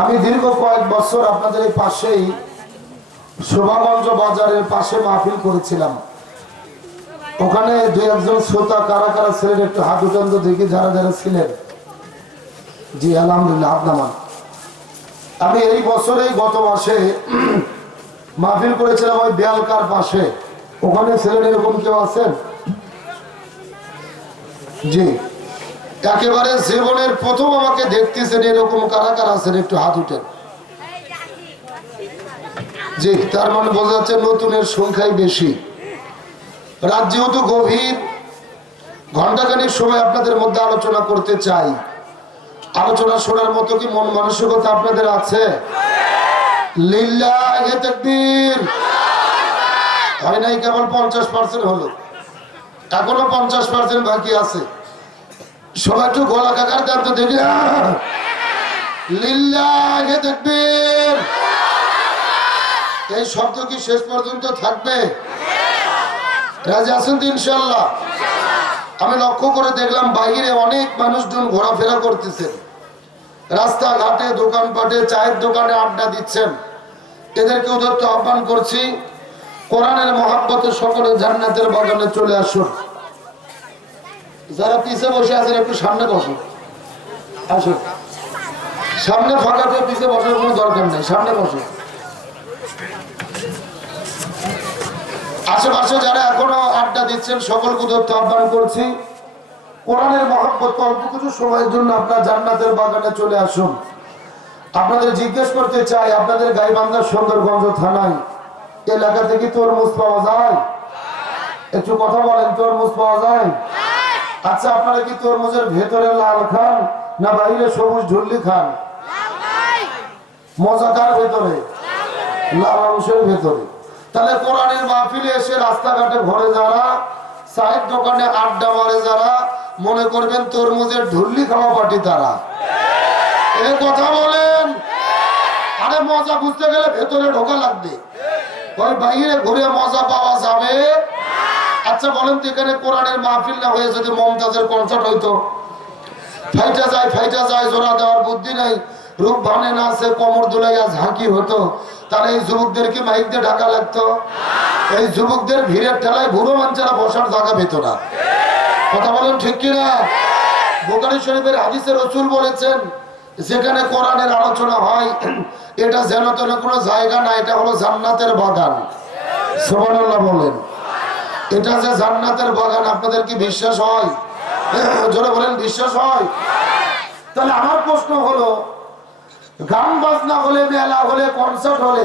আমি দীর্ঘ কয়েক বছর আপনাদের এই পাশেই শোভাগঞ্জ বাজারের পাশে মাহফিল করেছিলাম। ওখানে দুই একজন শ্রোতা কারা কারা ছিলেন একটু হাত উঠান তো দেখি, যারা যারা ছিলেন। জি আলহামদুলিল্লাহ, হাত নামান। আমি এই বছরেই গত মাসে মাহফিল করেছিলাম ওই বেলকার পাশে। ওখানে ছিলেন এরকম কেউ আছেন? জি, একেবারে জীবনের প্রথম আমাকে দেখতেছেন এরকম কারা কারা আছেন একটু হাত উঠেন। জি, তার মানে বোঝা যাচ্ছে নতুনের সংখ্যাই বেশি। রাত যেহেতু গভীর, ঘন্টাখানিক সময় আপনাদের মধ্যে আলোচনা করতে চাই। আলোচনা শোনার মতো কি মন মানসিকতা আপনাদের আছে? লিল্লাহি তাকবীর। হয় নাই, কেবল 50% হলো, এখনো 50% বাকি আছে। সবাই একটু গলা কাকার দেন তো দেখি। লিল্লাহি তাকবীর। এই শব্দ কি শেষ পর্যন্ত থাকবে? রাজি আছেন তো ইনশাআল্লাহ? আমি লক্ষ্য করে দেখলাম বাইরে অনেক মানুষজন ঘোরাফেরা করতেছেন, রাস্তাঘাটে দোকানপাটে চায়ের দোকানে আড্ডা দিচ্ছেন। এদেরকে উদাত্ত আহ্বান করছি, কোরআনের মহাব্বতে সকলে জান্নাতের বাগানে চলে আসুন। যারা পিছে বসে আছেন একটু সামনে বসুন, আসুন সামনে। ফাঁকাতে পিছে বসার কোনো দরকার নেই, সামনে বসুন। আশেপাশে যারা এখনো আড্ডা দিচ্ছেন সকলকে উদাত্ত আহ্বান করছি, কোরআনের মহব্বত অল্প কিছু সময়ের জন্য আপনার জান্নাতের বাগানে চলে আসুন। আপনাদের জিজ্ঞেস করতে চাই, আপনাদের গাইবান্ধা সুন্দরগঞ্জ থানায় এলাকা থেকে তরমুজ পাওয়া যায়? একটু কথা বলেন, তরমুজ পাওয়া যায়? আচ্ছা, আপনারা কি তরমুজের ভেতরে লাল খান না বাইরে সবুজ ঝুল্লি খান? মজাকার ভেতরে, লাল অংশের ভেতরে। তাহলে কোরআনের মাহফিলে এসে রাস্তাঘাটে ঘরে যারা, চায়ের দোকানে আড্ডা মারে যারা, মনে করবেন তরমুজের ঝুল্লি খাওয়া পার্টি তারা। এই কথা বলেন। আরে মজা বুঝতে গেলে ভেতরে ঢোকা লাগবে, ওই বাইরে ঘুরে মজা পাওয়া যাবে? আচ্ছা বলেন তো, এখানে কোরআনের মাহফিল না হয়ে যদি মমতাজের কনসার্ট হইতো, ফাইটা যায় জোড়া দেওয়ার বুদ্ধি নাই, রূপ ভানে না আছে, কোমর দুলাইয়া ঝাঁকি হতো, তাহলে এই যুবকদেরকে মাইক দিয়ে ঢাকা লাগতো? এই যুবকদের ভিড়ের ঠেলায় বুড়ো মানুষেরা বসার জায়গা পেত না। কথা বলেন ঠিক কিনা? বুখারী শরীফের হাদিসে রাসূল বলেছেন, যেখানে কোরআনের আলোচনা হয় এটা যেন তেন কোনো জায়গা না, এটা হলো জান্নাতের বাগান। সুবহানাল্লাহ বলেন। এটা যে জান্নাতের বাগান, আপনাদের কি বিশ্বাস হয়? জোরে বলেন, বিশ্বাস হয়? তাহলে আমার প্রশ্ন হলো, গান বাজনা হলে, মেলা হলে, কনসার্ট হলে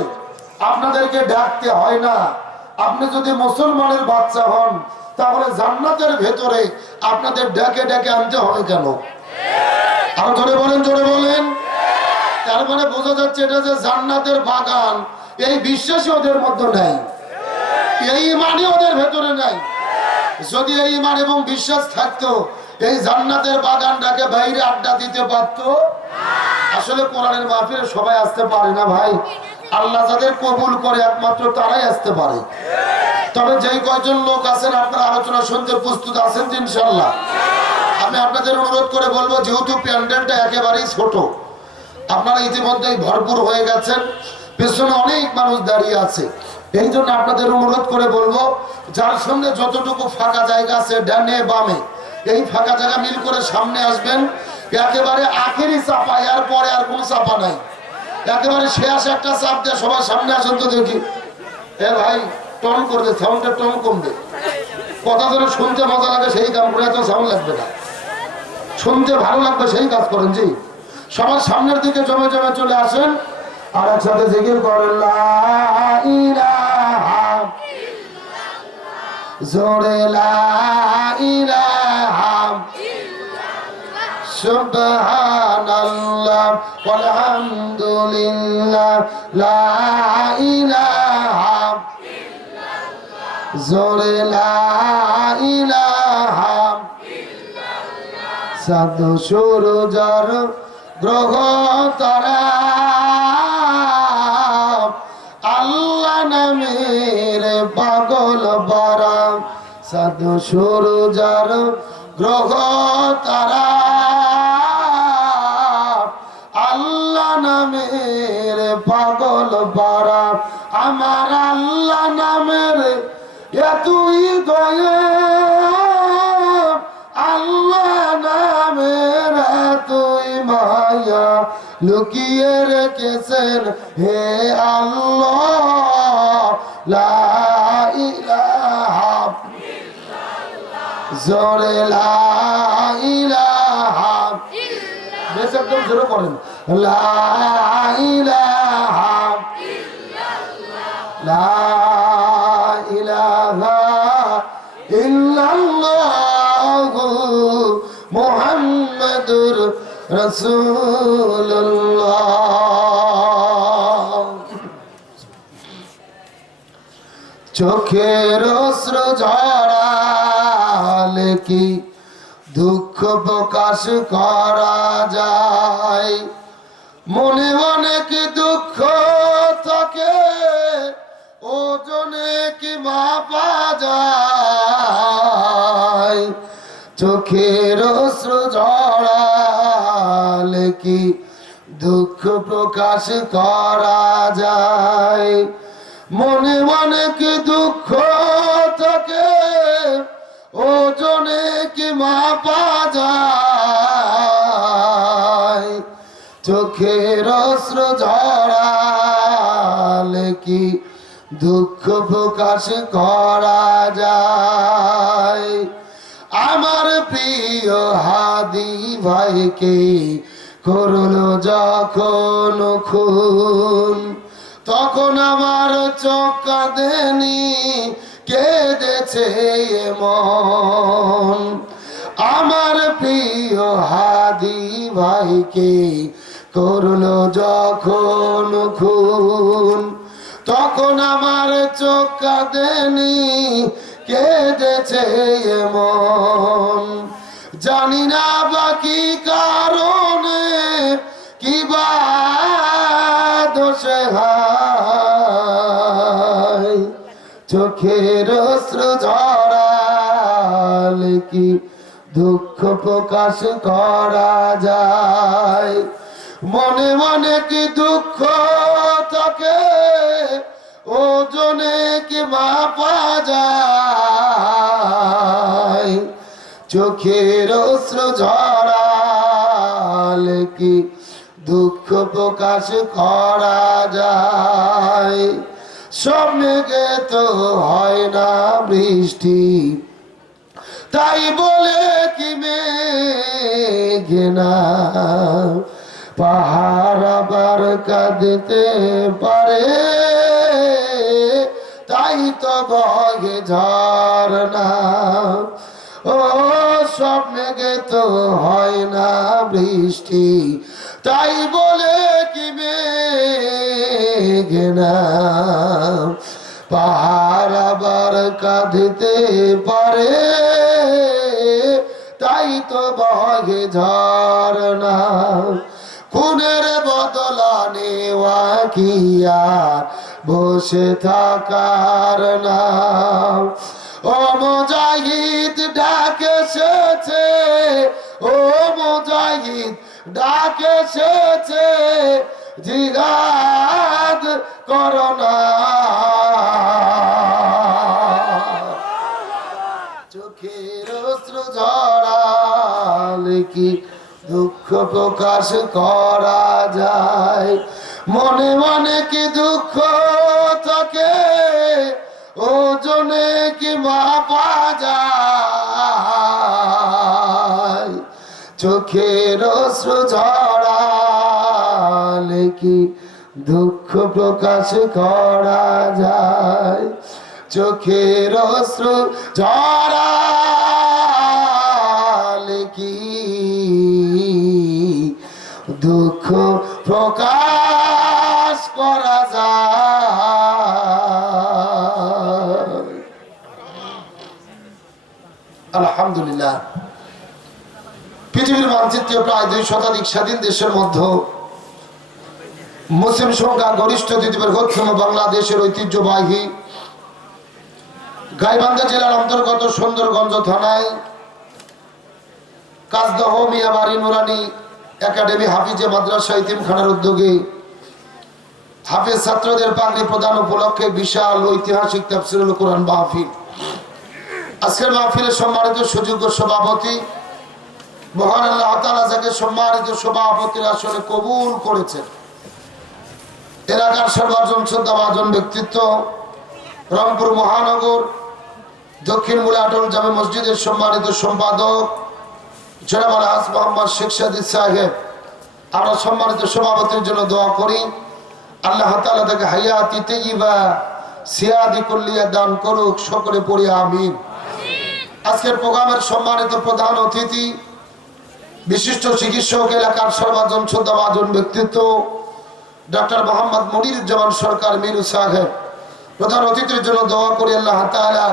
আপনাদেরকে ডাকতে হয় না? আপনি যদি মুসলমানের বাচ্চা হন, তাহলে জান্নাতের ভেতরে আপনাদের ডেকে ডেকে আনতে হবে কেন? আর জোরে বলেন, জোরে বলেন। তার মানে বোঝা যাচ্ছে এটা যে জান্নাতের বাগান, এই বিশ্বাসই ওদের মধ্যে নাই, এই ইমানই ওদের ভেতরে নাই। যদি এই ইমান এবং বিশ্বাস থাকতো, এই জান্নাতের বাগানটাকে বাইরে আড্ডা দিতে পারতো? আসলে কোরআনের মাহফিলে সবাই আসতে পারে না ভাই। আল্লাহ যাদের কবুল করে একমাত্র তারাই আসতে পারে। তবে যেই কয়জন লোক আছেন আপনারা আলোচনা শুনতে প্রস্তুত আছেন ইনশাআল্লাহ? আমি আপনাদের অনুরোধ করে বলবো, যেহেতু প্যান্ডেলটা একেবারেই ছোট, আপনারা ইতিমধ্যেই ভরপুর হয়ে গেছেন, পেছনে অনেক মানুষ দাঁড়িয়ে আছে, এই জন্য আপনাদের অনুরোধ করে বলবো, যার সঙ্গে যতটুকু ফাঁকা জায়গা আছে ডানে বামে, এই ফাঁকা জায়গা মিল করে সামনে আসবেন। একেবারে আখেরি চাপা, এর পরে আর কোনো চাপা নাই, একেবারে শেষ একটা চাপ দিয়ে সবাই সামনে আসেন তো দেখি। এ ভাই, টন করবে, সাউন্ডটা টন কমবে, কথা ধরে শুনতে মজা লাগে সেই কাম করে, এত সাউন্ড লাগবে না, শুনতে ভালো লাগবে সেই কাজ করেন। জি, সবার সামনের দিকে জমে জমে চলে আসেন, আর একসাথে জিকির করেন লা ইলাহা ইল্লাল্লাহ, জোরে লা ইলাহা ইল্লাল্লাহ, সুবহানাল্লাহ ওয়ালহামদুলিল্লাহ, লা ইলাহা ইল্লাল্লাহ, জোরে লা ইলাহা ইল্লাল্লাহ। চাঁদ সূরজ গ্রহ তারা আল্লাহ নামের পাগল বারা, চাঁদ সূরজ গ্রহ তারা আল্লাহ নামের পাগল পারা, আমার আল্লাহ নামের এতই দয়া, আল্লাহ নামের এতই মায়া লুকিয়ে রেখেছেন হে আল্লাহ। লা ইলাহা জোরে লা ইলাহা, বেশ একদম জোরে পড়েন, লা ইলাহা লা ইলাহা ইল্লাল্লাহু মুহাম্মাদুর রাসূলুল্লাহ। চোখের অশ্রু ঝরালে কি দুঃখ প্রকাশ করা যায়, মনে অনেক দুঃখ থাকে ওজনে কি মাপা যায়, চোখের অশ্রু ঝরালে কি দুঃখ প্রকাশ করা যায়, মনে অনেক দুঃখ থাকে ওজনে কি মাপা যায়, চোখের অশ্রু ঝরালে কি দুঃখ প্রকাশ করা যায়। আমার প্রিয় হাদি ভাইকে করলো যখন খুন, তখন আমার চোখ কাঁদেনি কেঁদেছে মন। আমার প্রিয় হাদি ভাইকে করলো যখন খুন, তখন আমার চোখ কাঁদেনি কেঁদেছে মন। জানি না বাকি কারণে কি বা দোষে হায়, চোখের অশ্রু ঝরালে কি দুঃখ প্রকাশ করা যায়, মনে মনে কি দুঃখ থাকে ওজনে কি মাপা যায়, চোখের অশ্রু ঝরালে কি দুঃখ প্রকাশ করা যায়। স্বপ্নে তো হয় না বৃষ্টি, তাই বলে কি মেঘে না পাহাড় আবার কাঁদতে পারে, তাই তো বহে ঝরনা। ও স্বপ্নে তো হয় না বৃষ্টি, তাই বলে কি মেঘে না পাহাড় আবার কাঁদতে পারে, তাই তো বহে ঝরনা। খুনের বদলা নেওয়া কি আর বসে থাকার নাম, ও মুজাহিদ ডাকে এসেছে, ও মুজাহিদ ডাকে এসেছে, জিহাদ করো না। চোখের অশ্রু ঝরালে কি দুঃখ প্রকাশ করা যায়, মনে মনে কি দুঃখ থাকে ওজনে কি মাপা যায়, চোখের অশ্রু ঝরালে কি দুঃখ প্রকাশ করা যায়, চোখের অশ্রু ঝরালে কি দুঃখ প্রকাশ করা যায়। আলহামদুলিল্লাহ, পৃথিবীর মানচিত্রে প্রায় 2 শতাধিক স্বাধীন দেশের মধ্যে মুসলিম সংখ্যা গরিষ্ঠ দ্বীপের বৃহত্তম বাংলাদেশের ঐতিহ্যবাহী গাইবান্ধা জেলার অন্তর্গত সুন্দরগঞ্জ থানায় কাজদহ মিয়াবাড়ি নুরানি একাডেমি হাফিজে মাদ্রাসা ইতিমখানার উদ্যোগে হাফেজ ছাত্রদের পাগড়ি প্রদান উপলক্ষে বিশাল ঐতিহাসিক তাফসীরুল কোরআন মাহফিল। আজকের মাহফিলের সম্মানিত সুযোগ্য সভাপতি মহান আল্লাহ তাআলা যাকে সম্মানিত সভাপতির আসনে কবুল করেছেন, এলাকার সর্বজন শ্রদ্ধাভাজন ব্যক্তিত্ব, রংপুর মহানগর দক্ষিণ মুলাটল জামে মসজিদের সম্মানিত সম্পাদক জনাব আলহাজ মোহাম্মদ শেখ সাদিক সাহেব, আমরা সম্মানিত সভাপতির জন্য দোয়া করি আল্লাহ তাআলা তাকে হায়াতি তাইয়্যিবা সিয়াদি কুল্লিয়া দান করুক, সকলে পড়ি আমিন। আজকের প্রোগ্রামের সম্মানিত প্রধান অতিথি বিশিষ্ট চিকিৎসক, এলাকার সর্বজন শ্রদ্ধাভাজন ব্যক্তিত্ব ডক্টর মোহাম্মদ মনিরুজ্জামান সরকার মিরু সাহেব, প্রধান অতিথির জন্য দোয়া করি আল্লাহ তাআলা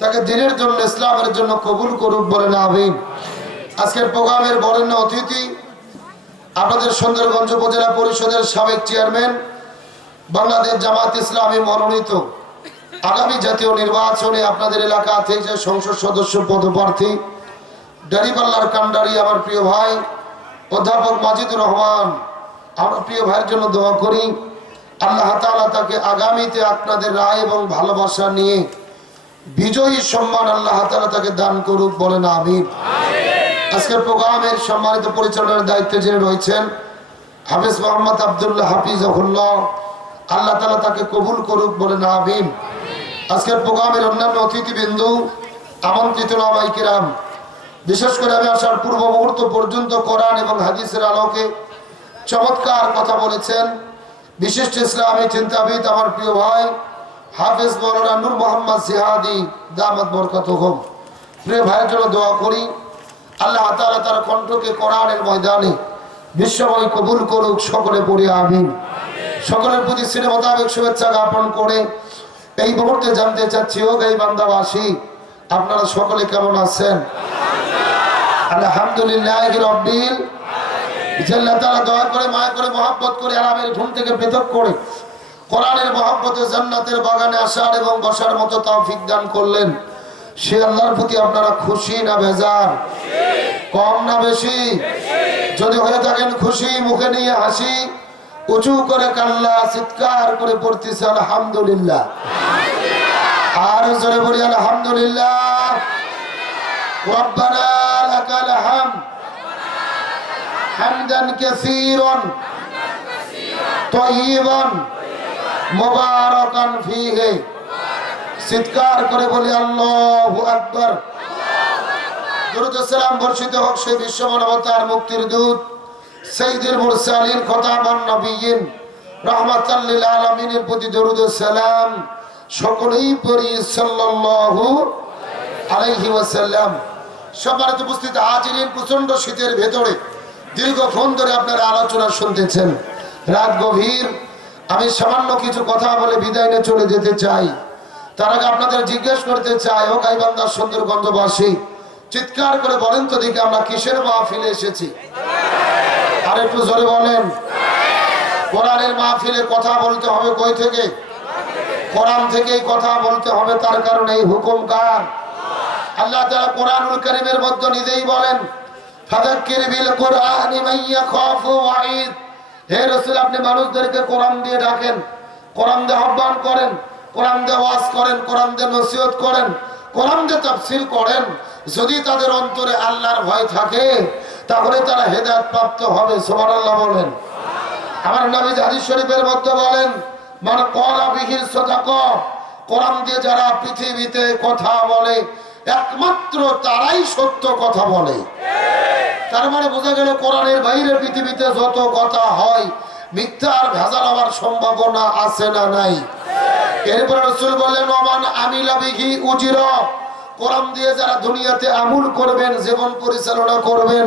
তাকে দিনের জন্য ইসলামের জন্য কবুল করুক, বলেন আমিন। আজকের প্রোগ্রামের বরেণ্য অতিথি আপনাদের সুন্দরগঞ্জ উপজেলা পরিষদের সাবেক চেয়ারম্যান, বাংলাদেশ জামাত ইসলামী মনোনীত, আগামী জাতীয় নির্বাচনে আপনাদের এলাকা থেকে সংসদ সদস্য পদপ্রার্থী ডারিপাল্লার কান্ডারি আমার প্রিয় ভাই অধ্যাপক মাজিদুর রহমান, আমার প্রিয় ভাইয়ের জন্য দোয়া করি আল্লাহ তাআলা তাকে আগামীতে আপনাদের রায় এবং ভালোবাসা নিয়ে বিজয়ী সম্মান আল্লাহ তাআলা তাকে দান করুক, বলেন আমিন। আজকের প্রোগ্রামের সম্মানিত পরিচালনার দায়িত্বে যিনি রয়েছেন হাফেজ মোহাম্মদ আব্দুল্লাহ হাফিজাহুল্লাহ, আল্লাহ তাআলা তাকে কবুল করুক, বলেন আমিন। আজকের প্রোগ্রামের অন্যান্য অতিথিবৃন্দু, আমন্ত্রিত ওলামায়ে কিরাম, বিশেষ করে আমি আসার পূর্ব মুহূর্ত পর্যন্ত কোরআন এবং হাদিসের আলোকে চমৎকার কথা বলেছেন বিশিষ্ট ইসলামী চিন্তাবিদ আমার প্রিয় ভাই হাফেজ মাওলানা নূর মোহাম্মদ জিহাদি দামাত বরকাতুহুম, প্রিয় ভাইয়ের জন্য দোয়া করি আল্লাহ তাআলা তার কণ্ঠকে কোরআনের ময়দানে বিশ্বময় কবুল করুক, সকলে পড়ি আমিন। সকলের প্রতি স্নেহ মোতাবেক শুভেচ্ছা জ্ঞাপন করে এই মুহূর্তে জানতে চাচ্ছি, ও গাই বান্দাবাসী, আপনারা সকলে কেমন আছেন? আলহামদুলিল্লাহ রাব্বিল আল্লাহ তাআলা দয়া করে মায়া করে মহব্বত করে আরামের ঘুম থেকে পৃথক করে কোরআনের মহব্বতে জান্নাতের বাগানে আসার এবং বসার মতো তৌফিক দান করলেন। সে আল্লাহর প্রতি আপনারা খুশি না বেজার? কম না বেশি? যদি হয়ে থাকেন খুশি, মুখে নিয়ে হাসি, উঁচু করে কাল্লা চিৎকার করে পড়তেছে আলহামদুলিল্লাহ। আর জোরে বলি আলহামদুলিল্লাহ। রব্বানা লাকাল হামদ হামদান কাসীরান তাইয়িবান মুবারাকান ফীহি, চিৎকার করে বলি আল্লাহু আকবার। দরুদ ও সালাম বর্ষিত হোক সেই বিশ্ব মানবতার মুক্তির দূত সাইয়্যিদুল মুরসালিন খতামান নবিয়্যিন রাহমাতাল লিল আলামিনের প্রতি দরুদ ও সালাম সকলেই পড়ি সাল্লাল্লাহু আলাইহি ওয়াসাল্লাম। সম্মানিত উপস্থিত হাজিরিন, প্রচন্ড শীতের ভেতরে দীর্ঘক্ষণ ধরে আপনারা আলোচনা শুনতেছেন, রাত গভীর। আমি সামান্য কিছু কথা বলে বিদায় নিয়ে চলে যেতে চাই। তার আগে আপনাদের জিজ্ঞেস করতে চাই, ও গাইবান্ধার সুন্দরগঞ্জবাসী, চিৎকার করে বলেন তো দেখি আমরা কিসের মাহফিলে এসেছি? আর একটু জোরে বলেন। কোরআনের মাহফিলে কথা বলতে হবে কই থেকে? কোরআন থেকেই কথা বলতে হবে। তার কারণে এই হুকুম কার? আল্লাহ তাআলা কোরআনুল কারীমের মধ্যে নিজেই বলেন, ফাযাক্কির বিল কুরআনি মান ইয়াখাফু ওয়াঈদ। হে রাসূল, আপনি মানুষদেরকে কোরআন দিয়ে ডাকেন, কোরআন দিয়ে আহ্বান করেন, কোরআন দিয়ে ওয়াজ করেন, কোরআন দিয়ে নসিহত করেন, কোরআন দিয়ে তাফসীর করেন। যদি তাদের অন্তরে আল্লাহর ভয় থাকে তাহলে তারা হেদায়েত প্রাপ্ত হবে। সুবহানাল্লাহ বলেন। আমার নবী হাদিস শরীফের মধ্যে বলেন, মান ক্বালা বিহি সাদাকা। কোরআন দিয়ে যারা পৃথিবীতে কথা বলে একমাত্র তারাই সত্য কথা বলে। তার মানে বোঝা গেল কোরআনের বাইরে পৃথিবীতে যত কথা হয় মিথ্যার ভেজাল হওয়ার সম্ভাবনা আছে না নাই? এরপর রাসূল বললেন, ওমান আমিলা বিহি উজিরা। কোরআন দিয়ে যারা দুনিয়াতে আমল করবেন, জীবন পরিচালনা করবেন,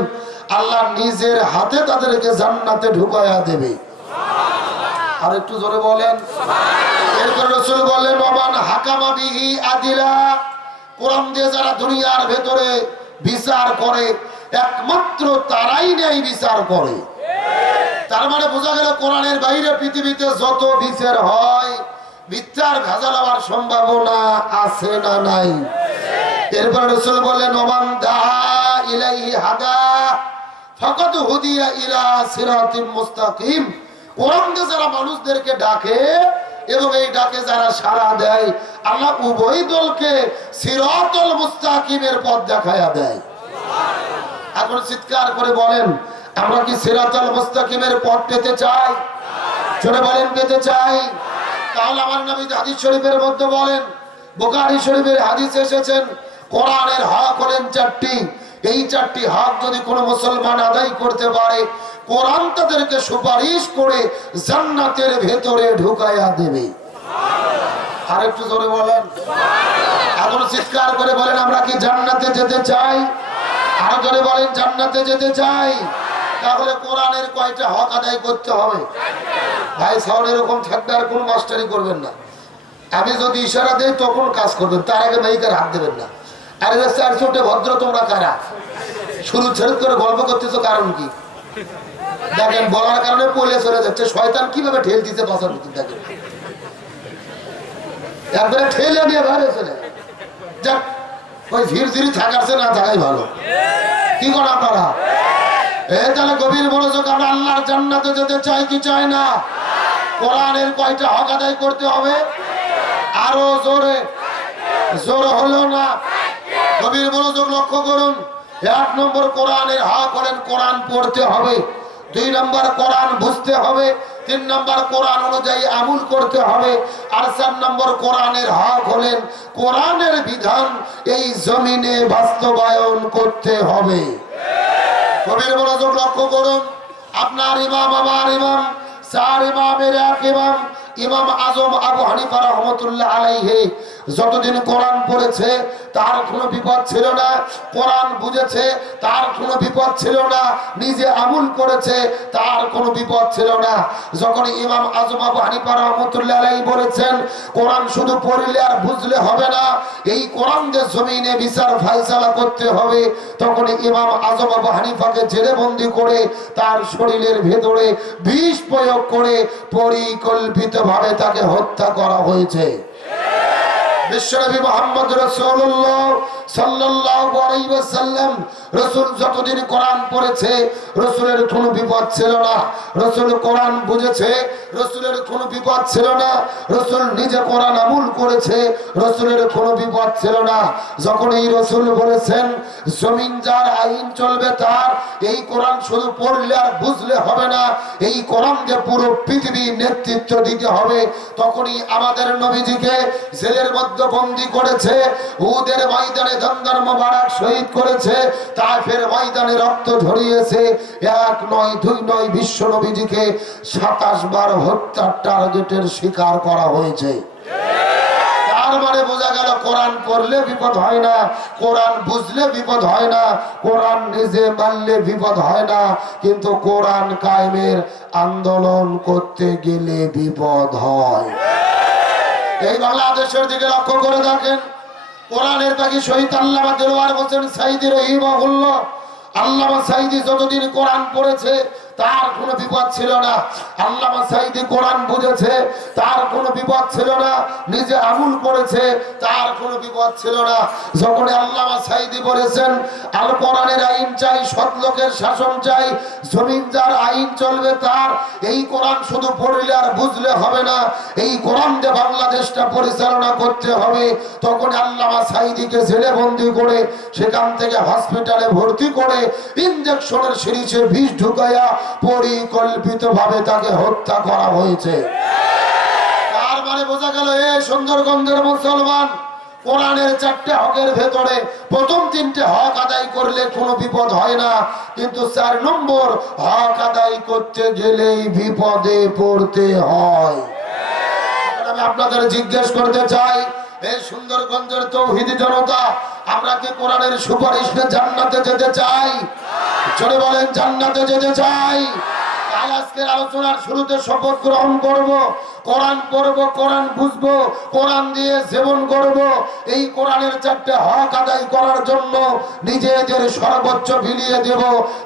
আল্লাহ নিজের হাতে তাদেরকে জান্নাতে ঢুকায়া দেবে। আর একটু জোরে বলেন। এরপর রাসূল বললেন, ওমান হাকামা বিহি আদিলা। কোরআন দিয়ে যারা দুনিয়ার ভেতরে বিচার করে একমাত্র তারাই ন্যায় বিচার করে। তার মানে বোঝা গেল কোরআনের বাইরে পৃথিবীতে যত বিচার হয় মিথ্যার ভেজাল হওয়ার সম্ভাবনা আছে না নাই? এরপর রাসূল বললেন, ওমান দাআ ইলাইহি হাদা। ফাকাদ হুদিয়া ইলা সিরাতিম মুস্তাকিম। কোরআনে যারা মানুষদেরকে ডাকে এবং এই ডাকে যারা সাড়া দেয়, আল্লাহ উভয় দলকে সিরাতুল মুস্তাকিমের পথ দেখায়া দেয়। এখন চিৎকার করে বলেন, আমরা কি সিরাতুল মুস্তাকিমের পথ পেতে চাই? জোরে বলেন, পেতে চাই। তাহলে আমার নবী হাদিস শরীফের মধ্যে বলেন, বুখারী শরীফের হাদিস এসেছেন, কোরআনের হক হলেন চারটি। এই চারটি হক যদি কোনো মুসলমান আদায় করতে পারে, কোরআন তাদেরকে সুপারিশ করে জান্নাতের ভেতরে ঢুকাইয়া দেবে। আর একটু জোরে বলেন, এখন চিৎকার করে বলেন, আমরা কি জান্নাতে যেতে চাই? আরো জোরে বলেন, জান্নাতে যেতে চাই। তাহলে কোরআনের কয়টা হক আদায় করতে হবে? ভাই সাউন্ড এরকম থাকবে, আর কোন মাস্টারি করবেন না। আমি যদি ইশারা দেই তখন কাজ করবেন, তার আগে মাইকের হাত দেবেন না। আরে চার ছোটে ভদ্র তোমরা কারা? শুরু ছেড়ে করে গল্প করতেছো, কারণ কি? দেখেন বলার কারণে পয়লে চলে যাচ্ছে। শয়তান কিভাবে ঠেল দিতে বাঁচার ভিতর, দেখেন একবারে ঠেলে নিয়ে বাইরে চলে যাক। ওই ঝিরঝিরি থাকারছে না থাকাই ভালো। কি করেন আপনারা? তাহলে গভীর মনোযোগ, আমরা আল্লাহর জান্নাতে যেতে চাই কি চাই না? কোরআনের কয়টা হক আদায় করতে হবে? আরো জোরে, জোরে হলো না। গভীর মনোযোগ লক্ষ্য করুন। 1 নম্বর কোরআনের হক হলেন কোরআন পড়তে হবে। 2 নম্বর কোরআন বুঝতে হবে। 3 নম্বর কোরআন অনুযায়ী আমল করতে হবে। আর 4 নম্বর কোরআনের হক হলেন কোরআনের বিধান এই জমিনে বাস্তবায়ন করতে হবে। গভীর মনোযোগ লক্ষ্য করুন। আপনার ইমাম, আমার ইমাম, 4 ইমামের এক ইমাম, ইমাম আজম আবু হানিফা রাহমাতুল্লাহ আলাইহি যতদিন কোরআন পড়েছে তার কোনো বিপদ ছিল না, কোরআন বুঝেছে তার কোনো বিপদ ছিল না, নিজে আমল করেছে তার কোনো বিপদ ছিল না। যখন ইমাম আজম আবু হানিফা রাহমাতুল্লাহ আলাইহি বলেছেন কোরআন শুধু পড়লে আর বুঝলে হবে না, এই কোরআন দিয়ে জমিনে বিচার ফয়সালা করতে হবে, তখন ইমাম আজম আবু হানিফাকে জেলে বন্দী করে তার শরীরের ভেতরে বিষ প্রয়োগ করে পরিকল্পিতভাবে তাকে হত্যা করা হয়েছে। বিশ্বনবী মুহাম্মদ রাসূলুল্লাহ সাল্লাল্লাহু আলাইহি ওয়াসাল্লাম রাসূল যতদিন কোরআন পড়েছে রাসূলের কোনো বিপদ ছিল না, রাসূল কোরআন বুঝেছে, রাসূলের কোনো বিপদ ছিল না, রাসূল নিজে কোরআন আমল করেছে, রাসূলের কোনো বিপদ ছিল না। যখন এই রাসূল বলেছেন জমিন যার আইন চলবে তার, এই কোরআন শুধু পড়লে আর বুঝলে হবে না, এই কোরআন দিয়ে পুরো পৃথিবী নেতৃত্ব দিতে হবে, তখনই আমাদের নবীজিকে জেলের মধ্যে বন্দী করেছে, উহুদের ময়দানে দন্দর মোবারক শহীদ করেছে, তায়েফের ময়দানে রক্ত ঝরিয়েছে। 1 নয় 2 নয়, বিশ্ব নবীজিকে 27 বার হত্যার টার্গেটের শিকার করা হয়েছে। তার মানে বোঝা গেল কোরআন পড়লে বিপদ হয় না, কোরআন বুঝলে বিপদ হয় না, কোরআন নিজে মানলে বিপদ হয় না, কিন্তু কোরআন কায়েমের আন্দোলন করতে গেলে বিপদ হয়। এই বাংলাদেশের দিকে লক্ষ্য করে দেখেন, কোরআনের পাখি শহীদ আল্লামা দেলোয়ার হোসেন সাঈদী রাহিমাহুল্লাহ, আল্লামা সাঈদী যতদিন কোরআন পড়েছে তার কোনো বিপদ ছিল না, আল্লামা সাঈদী কোরআন বুঝেছে তার কোনো বিপদ ছিল না, নিজে আমল করেছে তার কোনো বিপদ ছিল না। যখন আল্লামা সাঈদী বলেছেন আল কোরআনের আইন চাই, সৎ লোকের শাসন চাই, জমিন যার আইন চলবে তার, এই কোরআন শুধু পড়লে আর বুঝলে হবে না, এই কোরআন দিয়ে বাংলাদেশটা পরিচালনা করতে হবে, তখন আল্লামা সাঈদীকে জেলে বন্দী করে সেখান থেকে হসপিটালে ভর্তি করে ইনজেকশনের সিরিজে বিষ ঢুকাইয়া পরিকল্পিতভাবে তাকে হত্যা করা হয়েছে। তার মানে বোঝা গেল এ সুন্দরগঞ্জের মুসলমান, কোরআনের 4টে হকের ভেতরে প্রথম 3টে হক আদায় করলে কোনো বিপদ হয় না, কিন্তু 4 নম্বর হক আদায় করতে গেলেই বিপদে পড়তে হয়। আমি আপনাদের জিজ্ঞেস করতে চাই, এই সুন্দরগঞ্জের তৌহিদি জনতা, আমরা কি কোরআনের সুপারিশ নিয়ে জান্নাতে যেতে চাই? জোরে বলেন, জান্নাতে যেতে চাই। তাই আজকের আলোচনার শুরুতে শপথ গ্রহণ করব, কোরআন পড়ব, কোরআন বুঝবো, কোরআন দিয়ে জীবন করব, এই কোরআনের 4টে হক আদায় করার জন্য নিজেদের সর্বোচ্চ বিলিয়ে দেব,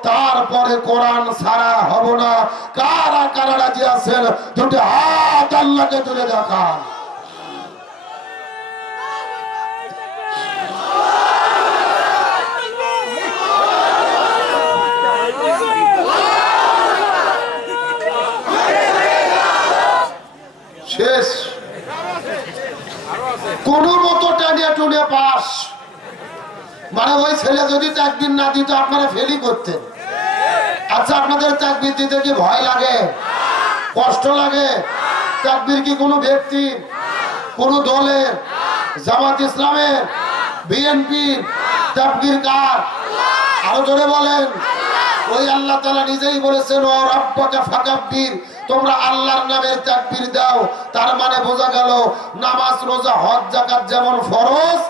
তারপরে কোরআন ছাড়া হব না। কারা কারা রাজি আছেন? 2টি হাত আল্লাহকে তুলে দেখান। শেষ। কোন মতো টানিয়া টুনিয়া পাস, মানে ওই ছেলে যদি তাকবীর না দিত আপনারা ফেলই করতেন। আচ্ছা, আপনাদের তাকবীর দিতে কি ভয় লাগে, কষ্ট লাগে? তাকবীর কি কোনো ব্যক্তি, কোন দলের, জামাত ইসলামের, বিএনপি? তাকবীর কার? আরো জোরে বলেন। ওই আল্লাহ তাআলা নিজেই বলেছেন, ও রাব্বাকা ফাকাব্বির, তোমরা আল্লাহর নামের তাকবীর দাও। তার মানে বোঝা গেল নামাজ, রোজা, হজ, যাকাত যেমন ফরজ,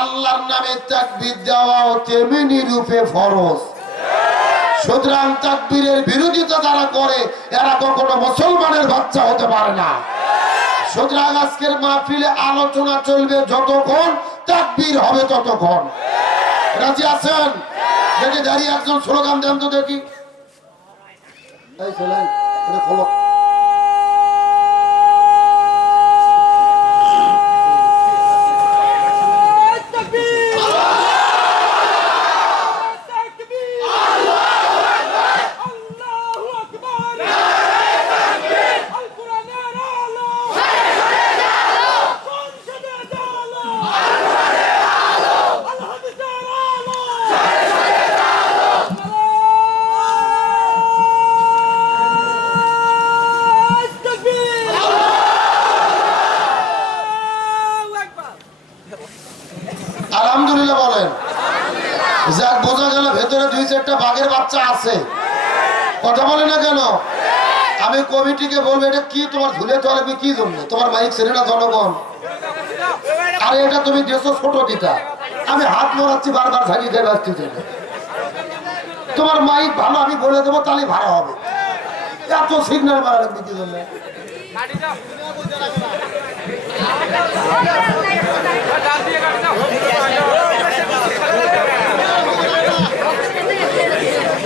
আল্লাহর নামে তাকবীর দেওয়াও তেমনি রূপে ফরজ। সুতরাং তাকবীরের বিরোধিতা যারা করে এরা কখনো মুসলমানের বাচ্চা হতে পারে না। সুতরাং আজকের মাহফিলে আলোচনা চলবে যতক্ষণ, তাকবীর হবে ততক্ষণ। রাজি আছেন? দেখি দাঁড়িয়ে একজন স্লোগান দেন তো দেখি। এই ছেলে, এটা খোলো। আলহামদুলিল্লাহ বলেন। যাক, বোঝা গেল ভেতরে 2-4টা বাঘের বাচ্চা আছে। কথা বলে না কেন? আমি কমিটিকে বলবো, এটা কি তোমার ঝুলে চলবে কি জন্য? তোমার মাইক ছেড়ে না জনগণ? আরে এটা তুমি দেশো ছোট দিতা, আমি হাত মরাচ্ছি বারবার ঝাঁকি খেয়ে আসতেছি। তোমার মাইক ভালো, আমি বলে দেবো তাহলে ভালো হবে। এত সিগন্যাল মারা রাখবি কি জন্য?